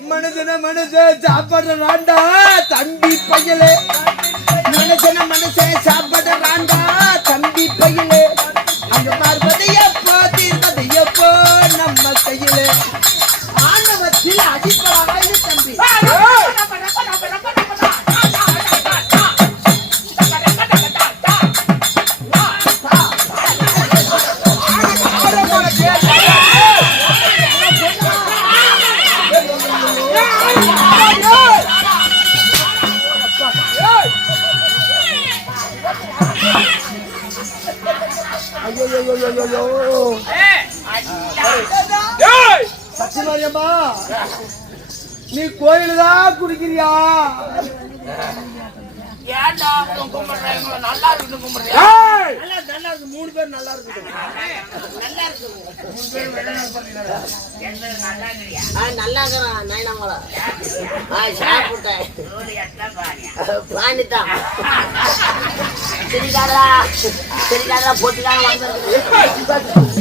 மனுஷன மனுஷன் சாப்பிடுறான்டா தம்பி பையலே. மனுஷன மனுஷன் சாப்பிடுறான்டா தம்பி பையலே. அங்க பார்ப்பது எப்போ தீர்ப்பது எப்போ நம்ம கையிலே. சத்தியமாரியம்மா நீ கோயில தான் குடிக்கிறியா நல்லா இருக்குன்னு கும்பிடுறியா? இருக்கு மூணு பேர் நல்லா இருக்கு நல்லா இருக்கு ஆ, நல்லா இருக்கிறான் நைனாமலை ஆ சாப்பிட்டேன். பாணித்தான் சரிக்காதா சரிக்காதா பொட்டுக்காக வந்துருக்கு